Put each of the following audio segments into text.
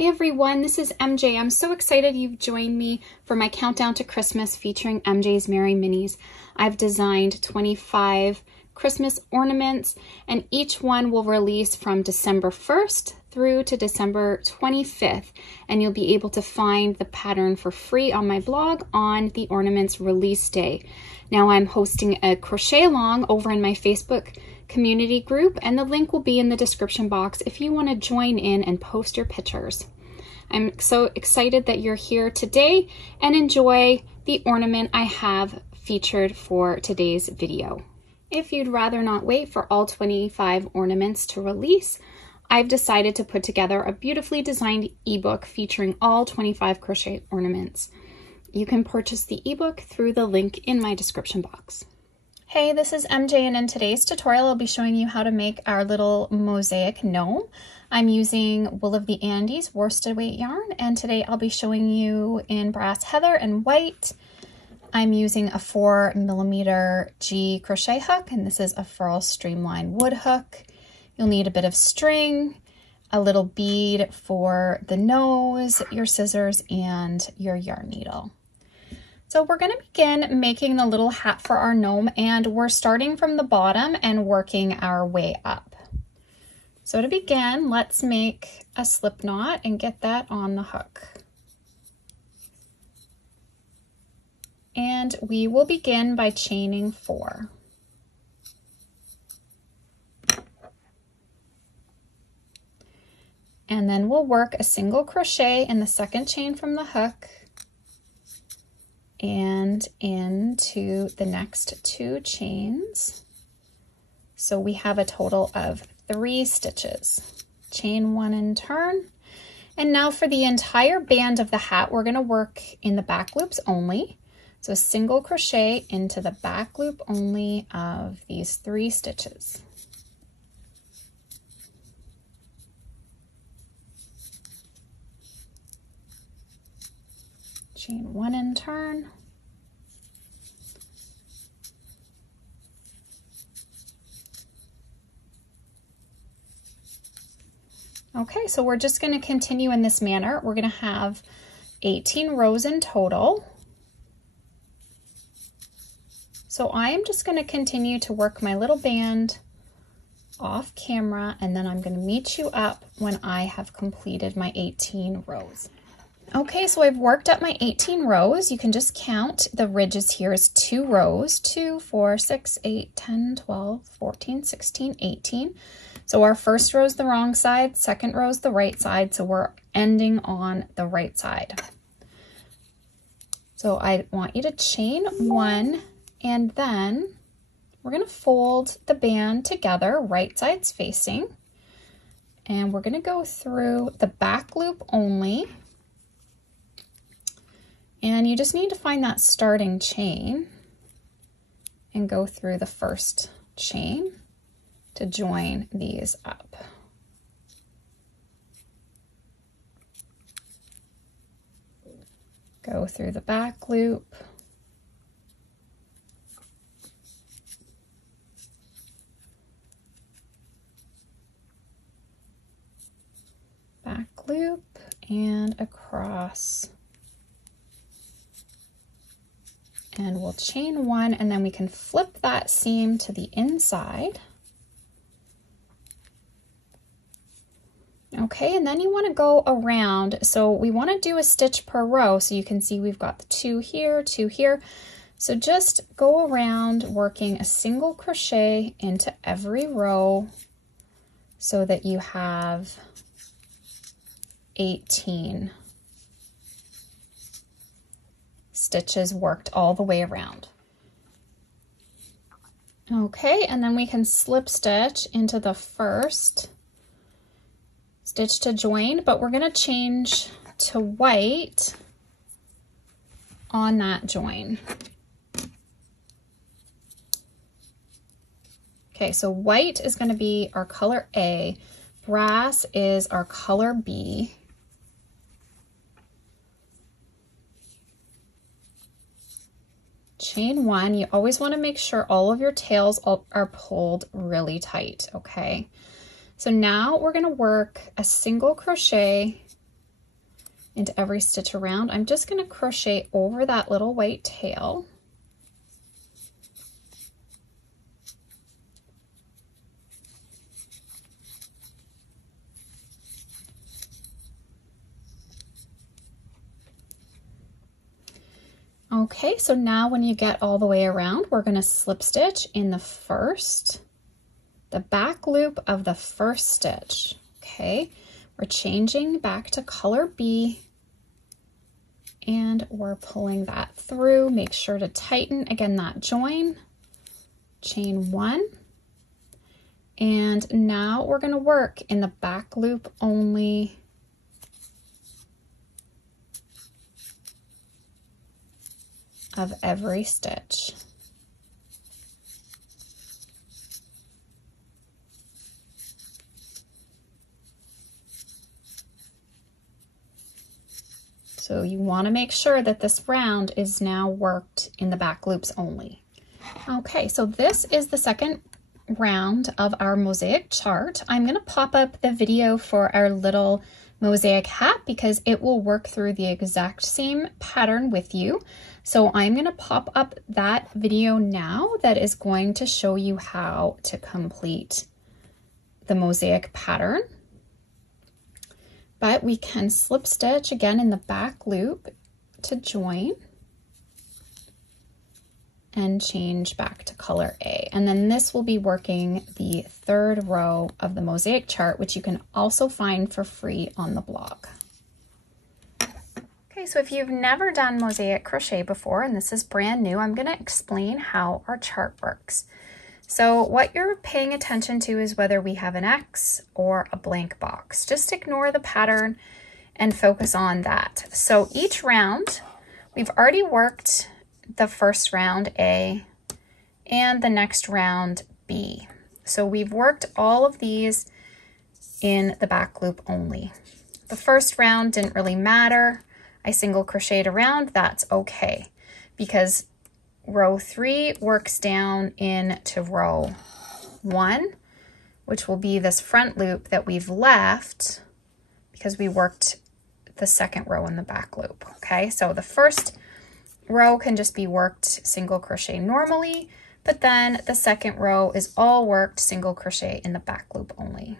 Hey everyone, this is MJ. I'm so excited you've joined me for my countdown to Christmas featuring MJ's Merry Minis. I've designed 25 Christmas ornaments and each one will release from December 1st through to December 25th, and you'll be able to find the pattern for free on my blog on the ornaments release day. Now I'm hosting a crochet along over in my Facebook community group, and the link will be in the description box if you want to join in and post your pictures. I'm so excited that you're here today and enjoy the ornament I have featured for today's video. If you'd rather not wait for all 25 ornaments to release, I've decided to put together a beautifully designed ebook featuring all 25 crochet ornaments. You can purchase the ebook through the link in my description box. Hey, this is MJ, and in today's tutorial I'll be showing you how to make our little mosaic gnome. I'm using Wool of the Andes worsted weight yarn, and today I'll be showing you in brass heather and white. I'm using a 4mm G crochet hook, and this is a Furl Streamline wood hook. You'll need a bit of string, a little bead for the nose, your scissors, and your yarn needle. So we're going to begin making the little hat for our gnome, and we're starting from the bottom and working our way up. So to begin, let's make a slip knot and get that on the hook. And we will begin by chaining 4. And then we'll work a single crochet in the second chain from the hook and into the next 2 chains. So we have a total of 3 stitches. Chain 1 and turn. And now for the entire band of the hat, we're going to work in the back loops only. So single crochet into the back loop only of these 3 stitches. Chain 1 and turn. Okay, so we're just going to continue in this manner. We're going to have 18 rows in total. So I am just going to continue to work my little band off camera, and then I'm going to meet you up when I have completed my 18 rows. Okay, so I've worked up my 18 rows. You can just count the ridges here as 2 rows, 2, 4, 6, 8, 10, 12, 14, 16, 18. So our first row is the wrong side, second row is the right side, so we're ending on the right side. So I want you to chain 1, and then we're going to fold the band together, right sides facing, and we're going to go through the back loop only. And you just need to find that starting chain and go through the first chain to join these up. Go through the back loop. Back loop and across. And we'll chain 1, and then we can flip that seam to the inside. Okay, and then you want to go around. So we want to do a stitch per row. So you can see we've got the 2 here, 2 here. So just go around working a single crochet into every row so that you have 18 stitches worked all the way around. Okay, and then we can slip stitch into the first stitch to join, but we're going to change to white on that join. Okay, so white is going to be our color A, brass is our color B. Chain 1, you always want to make sure all of your tails are pulled really tight, okay? So now we're going to work a single crochet into every stitch around. I'm just going to crochet over that little white tail. Okay, so now when you get all the way around, we're going to slip stitch in the back loop of the first stitch. Okay, we're changing back to color B and we're pulling that through. Make sure to tighten again that join, chain 1, and now we're going to work in the back loop only. Of every stitch. So you want to make sure that this round is now worked in the back loops only. Okay, so this is the second round of our mosaic chart. I'm going to pop up the video for our little mosaic hat because it will work through the exact same pattern with you. So I'm going to pop up that video now that is going to show you how to complete the mosaic pattern. But we can slip stitch again in the back loop to join and change back to color A. And then this will be working the third row of the mosaic chart, which you can also find for free on the blog. Okay, so if you've never done mosaic crochet before, and this is brand new, I'm going to explain how our chart works. So what you're paying attention to is whether we have an X or a blank box. Just ignore the pattern and focus on that. So each round, we've already worked the first round A and the next round B. So we've worked all of these in the back loop only. The first round didn't really matter. I single crocheted around, that's okay, because row 3 works down into row 1, which will be this front loop that we've left because we worked the second row in the back loop. Okay, so the first row can just be worked single crochet normally, but then the second row is all worked single crochet in the back loop only.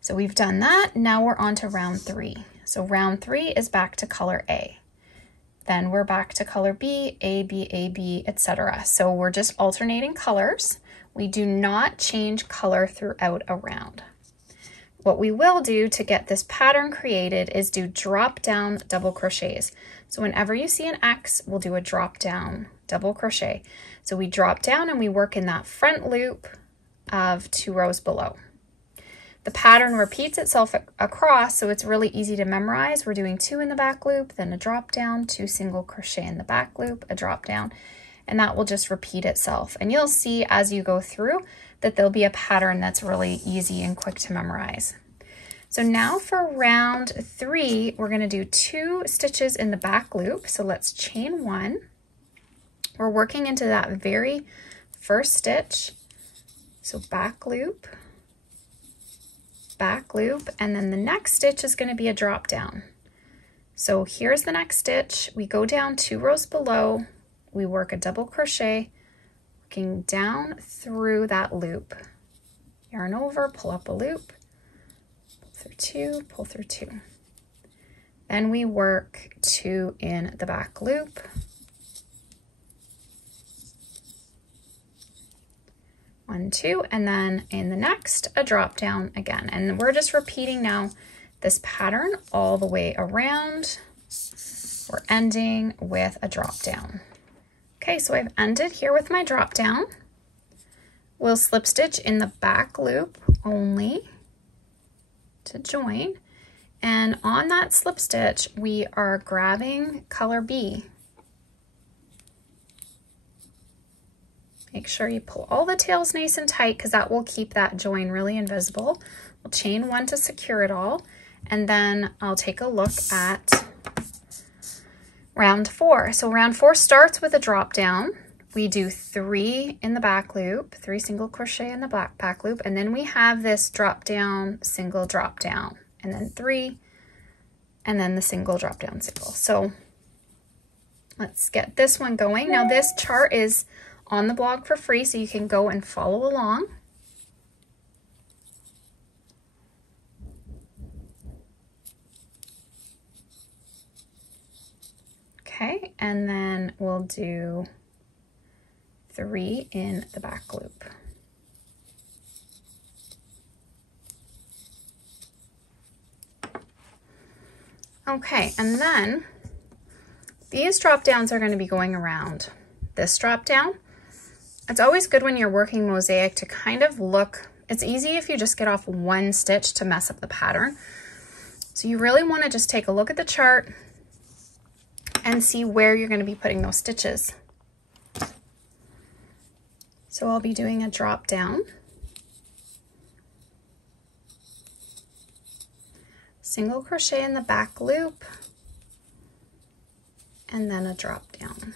So we've done that. Now we're on to round 3. So round 3 is back to color A. Then we're back to color B, A, B, etc. So we're just alternating colors. We do not change color throughout a round. What we will do to get this pattern created is do drop down double crochets. So whenever you see an X, we'll do a drop down double crochet. So we drop down and we work in that front loop of 2 rows below. The pattern repeats itself across, so it's really easy to memorize. We're doing 2 in the back loop, then a drop down, 2 single crochet in the back loop, a drop down, and that will just repeat itself. And you'll see as you go through that there'll be a pattern that's really easy and quick to memorize. So now for round 3, we're going to do 2 stitches in the back loop. So let's chain 1. We're working into that very first stitch. So back loop, and then the next stitch is going to be a drop down. So here's the next stitch. We go down 2 rows below, we work a double crochet, working down through that loop. Yarn over, pull up a loop, pull through 2, pull through 2. Then we work 2 in the back loop. 1, 2, and then in the next, a drop down again. And we're just repeating now this pattern all the way around. We're ending with a drop down. Okay, so I've ended here with my drop down. We'll slip stitch in the back loop only to join. And on that slip stitch, we are grabbing color B. Make sure you pull all the tails nice and tight because that will keep that join really invisible. We'll chain 1 to secure it all, and then I'll take a look at round 4. So round 4 starts with a drop down. We do 3 in the back loop, 3 single crochet in the back loop, and then we have this drop down, single drop down, and then 3, and then the single drop down single. So let's get this one going. Now this chart is on the blog for free, so you can go and follow along. Okay, and then we'll do 3 in the back loop. Okay, and then these drop downs are going to be going around this drop down. It's always good when you're working mosaic to kind of look, it's easy if you just get off one stitch to mess up the pattern. So you really want to just take a look at the chart and see where you're going to be putting those stitches. So I'll be doing a drop down, single crochet in the back loop, and then a drop down.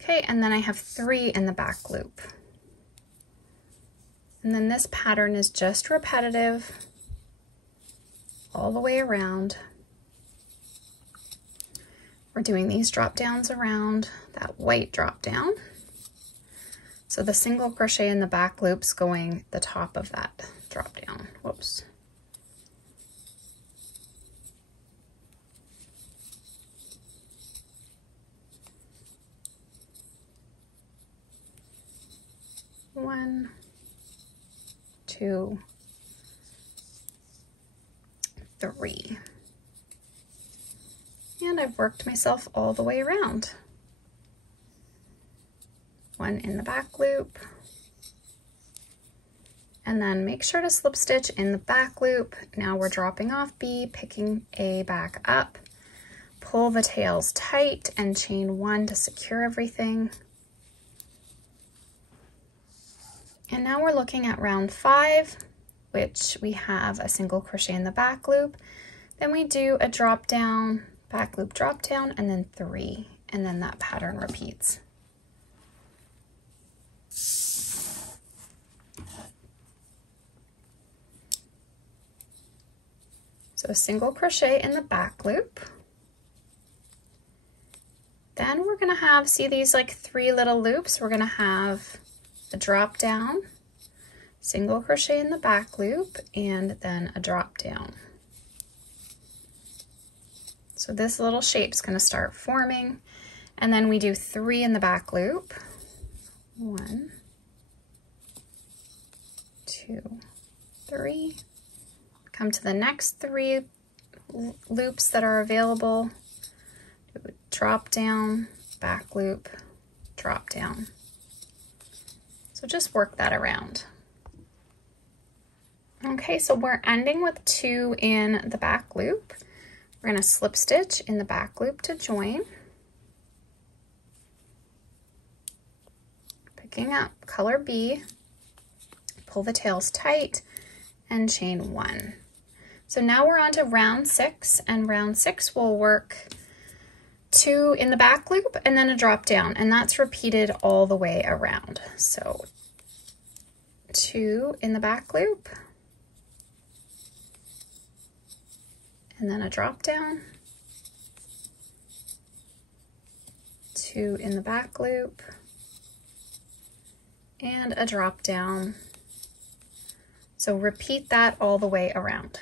Okay, and then I have 3 in the back loop. And then this pattern is just repetitive all the way around. We're doing these drop downs around that white drop down. So the single crochet in the back loop's going the top of that drop down. Whoops. One, 2, 3. And I've worked myself all the way around. 1 in the back loop, and then make sure to slip stitch in the back loop. Now we're dropping off B, picking A back up, pull the tails tight and chain 1 to secure everything. And now we're looking at round 5, which we have a single crochet in the back loop. Then we do a drop down, back loop drop down, and then 3, and then that pattern repeats. So a single crochet in the back loop. Then we're gonna have, see these like 3 little loops? We're gonna have a drop down, single crochet in the back loop, and then a drop down. So this little shape's gonna start forming, and then we do 3 in the back loop. 1, 2, 3. Come to the next 3 loops that are available. Do a drop down, back loop, drop down. So just work that around. Okay, so we're ending with 2 in the back loop. We're going to slip stitch in the back loop to join. Picking up color B, pull the tails tight, and chain 1. So now we're on to round 6, and round 6 will work 2 in the back loop and then a drop down, and that's repeated all the way around. So 2 in the back loop, and then a drop down, 2 in the back loop, and a drop down. So repeat that all the way around.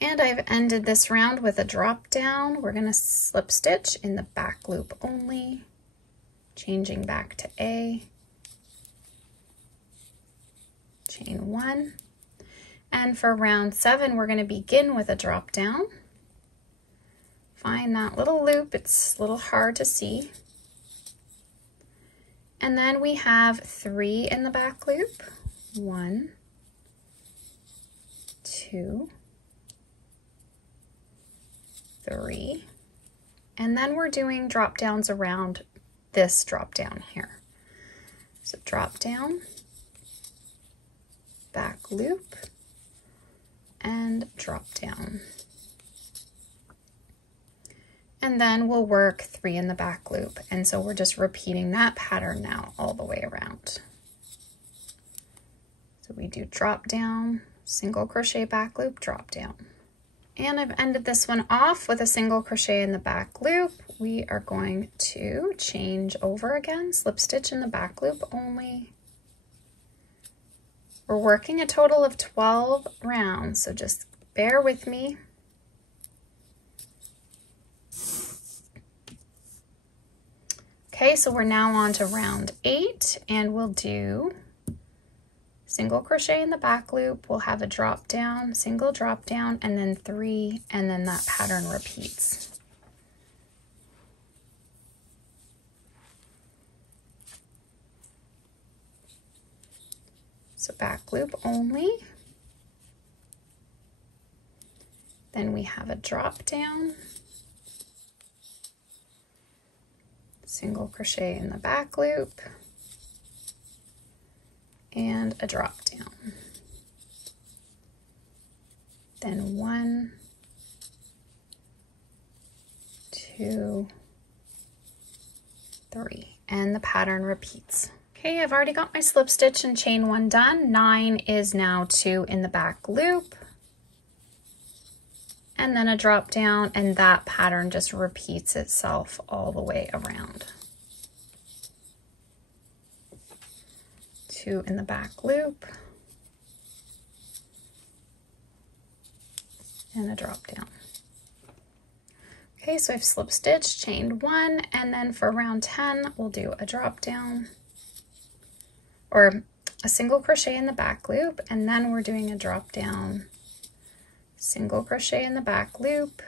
And I've ended this round with a drop down. We're gonna slip stitch in the back loop only, changing back to A, chain 1. And for round 7, we're gonna begin with a drop down. Find that little loop, it's a little hard to see. And then we have 3 in the back loop. 1, 2, 3, and then we're doing drop downs around this drop down here. So drop down, back loop, and drop down. And then we'll work 3 in the back loop. And so we're just repeating that pattern now all the way around. So we do drop down, single crochet back loop, drop down. And I've ended this one off with a single crochet in the back loop. We are going to change over again, slip stitch in the back loop only. We're working a total of 12 rounds, so just bear with me. Okay, so we're now on to round 8, and we'll do single crochet in the back loop. We'll have a drop down, single drop down, and then 3, and then that pattern repeats. So back loop only. Then we have a drop down, single crochet in the back loop, and a drop down. Then 1, 2, 3, and the pattern repeats. Okay, I've already got my slip stitch and chain 1 done. 9 is now 2 in the back loop, and then a drop down, and that pattern just repeats itself all the way around. 2 in the back loop, and a drop down. Okay, so I've slip stitched, chained 1, and then for round 10, we'll do a drop down, or a single crochet in the back loop, and then we're doing a drop down, single crochet in the back loop,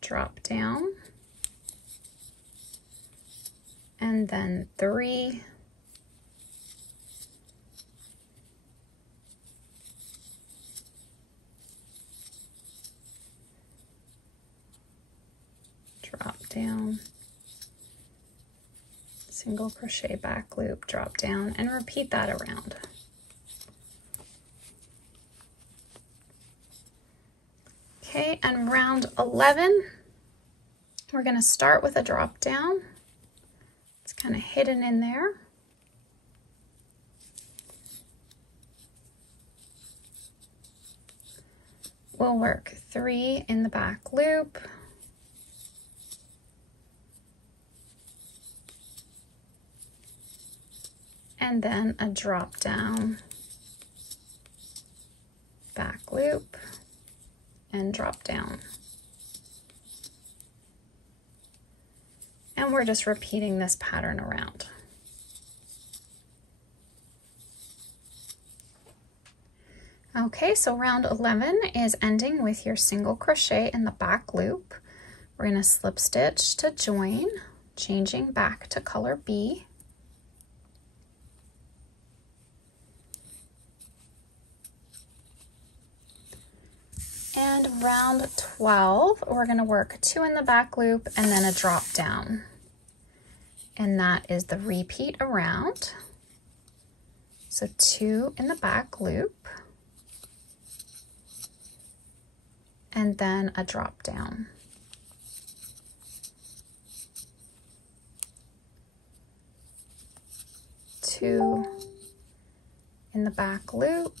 drop down, and then 3, drop down, single crochet back loop, drop down, and repeat that around. Okay, and round 11, we're going to start with a drop down. It's kind of hidden in there. We'll work 3 in the back loop, and then a drop down, back loop, and drop down. And we're just repeating this pattern around. Okay, so round 11 is ending with your single crochet in the back loop. We're going to slip stitch to join, changing back to color B. And round 12, we're going to work 2 in the back loop and then a drop down. And that is the repeat around. So 2 in the back loop, and then a drop down. Two in the back loop,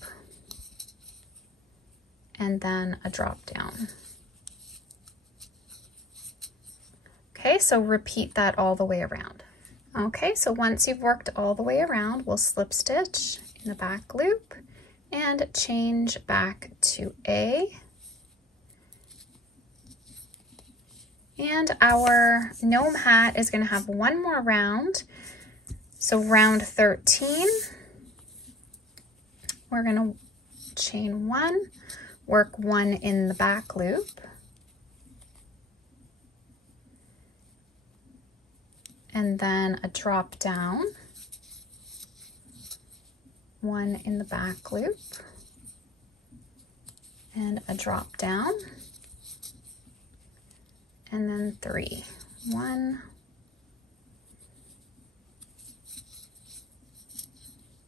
and then a drop down. Okay, so repeat that all the way around. Okay, so once you've worked all the way around, we'll slip stitch in the back loop and change back to A. And our gnome hat is going to have one more round. So round 13, we're going to chain 1, work 1 in the back loop, and then a drop down, 1 in the back loop, and a drop down, and then 3. 1,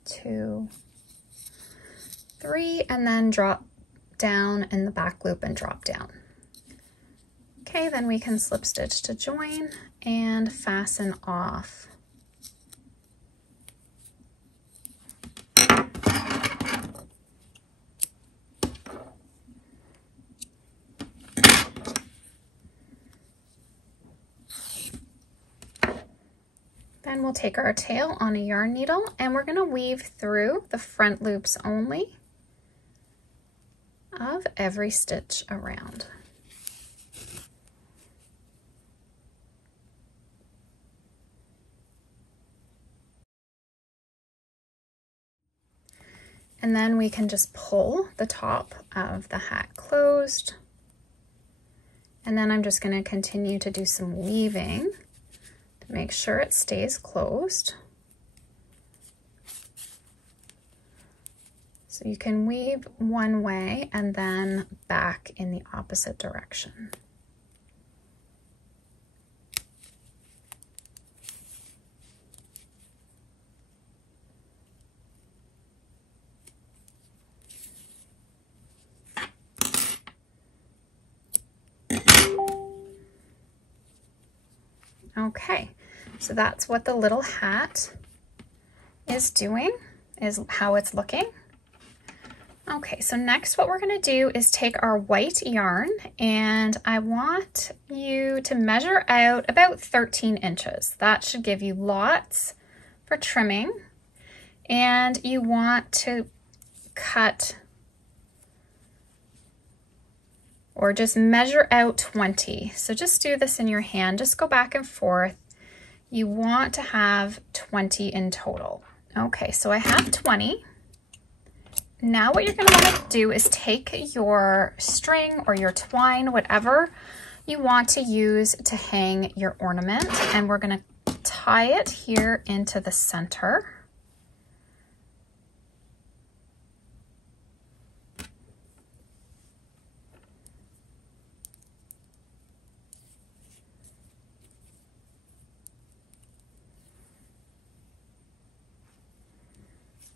2, 3, and then drop down in the back loop and drop down. Okay, then we can slip stitch to join and fasten off. Then we'll take our tail on a yarn needle and we're going to weave through the front loops only of every stitch around. And then we can just pull the top of the hat closed. And then I'm just going to continue to do some weaving to make sure it stays closed. So you can weave one way and then back in the opposite direction. Okay, so that's what the little hat is doing, is how it's looking. Okay, so next what we're going to do is take our white yarn and I want you to measure out about 13 inches. That should give you lots for trimming. And you want to cut or just measure out 20. So just do this in your hand, just go back and forth. You want to have 20 in total. Okay, so I have 20. Now what you're going to want to do is take your string or your twine, whatever you want to use to hang your ornament, and we're going to tie it here into the center.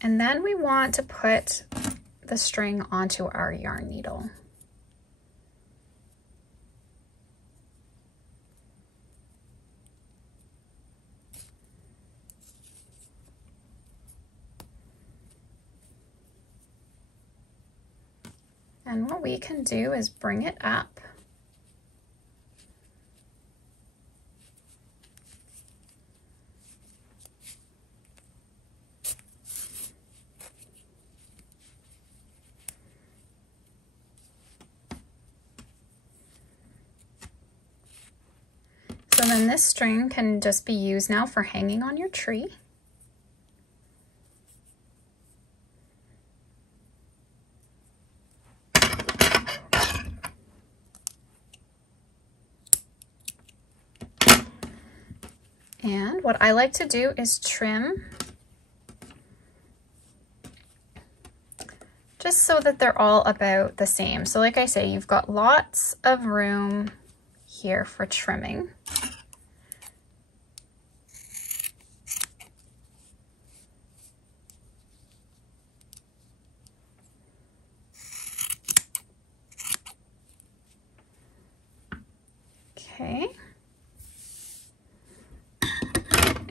And then we want to put the string onto our yarn needle. And what we can do is bring it up. So then this string can just be used now for hanging on your tree. And what I like to do is trim just so that they're all about the same. So like I say, you've got lots of room here for trimming. Okay.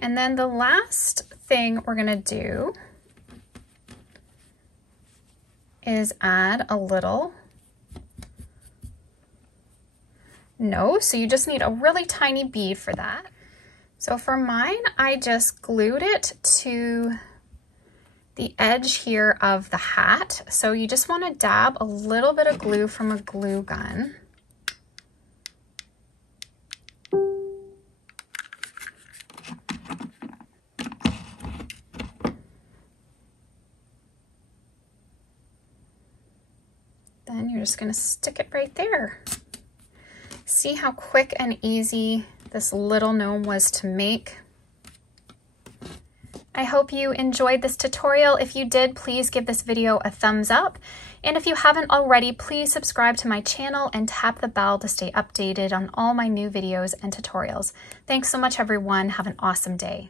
And then the last thing we're gonna do is add a little nose. So you just need a really tiny bead for that. So for mine, I just glued it to the edge here of the hat. So you just want to dab a little bit of glue from a glue gun. Then you're just going to stick it right there. See how quick and easy this little gnome was to make? I hope you enjoyed this tutorial. If you did, please give this video a thumbs up. And if you haven't already, please subscribe to my channel and tap the bell to stay updated on all my new videos and tutorials. Thanks so much, everyone. Have an awesome day.